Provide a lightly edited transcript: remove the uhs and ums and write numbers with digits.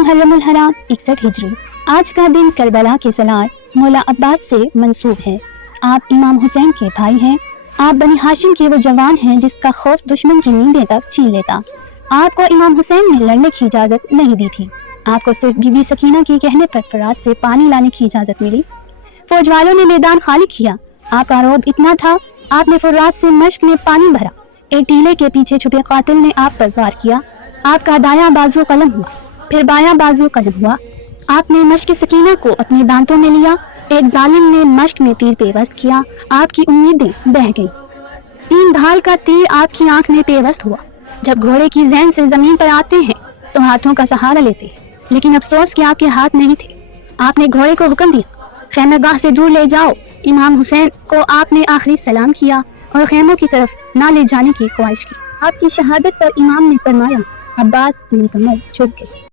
मुहर्रमुल हराम 61 हिजरी। आज का दिन करबला के सलार मौला अब्बास से मंसूब है। आप इमाम हुसैन के भाई हैं। आप बनी हाशिम के वो जवान हैं जिसका खौफ दुश्मन की नींदें तक छीन लेता। आपको इमाम हुसैन ने लड़ने की इजाज़त नहीं दी थी। आपको सिर्फ बीबी सकीना के कहने पर फरात से पानी लाने की इजाज़त मिली। फौज वालों ने मैदान खाली किया। आपका रौब इतना था, आपने फरात से मश्क में पानी भरा। एक टीले के पीछे छुपे कातिल ने आप पर वार किया। आपका दायां बाजू कलम हुआ, फिर बायां बाजू कलम हुआ। आपने मश्क सकीना को अपने दांतों में लिया। एक जालिम ने मश्क में तीर पेवस्त किया। आपकी उम्मीदें बह गईं। 3 ढाल का तीर आपकी आंख में पेवस्त हुआ। जब घोड़े की ज़ैन से जमीन पर आते हैं तो हाथों का सहारा लेते हैं, लेकिन अफसोस कि आपके हाथ नहीं थे। आपने घोड़े को हुक्म दिया, खैमेगाह से दूर ले जाओ। इमाम हुसैन को आपने आखिरी सलाम किया और खैमों की तरफ ना ले जाने की ख्वाहिश की। आपकी शहादत पर इमाम ने फरमाया, अब्बास मेरी कमर झुक गई।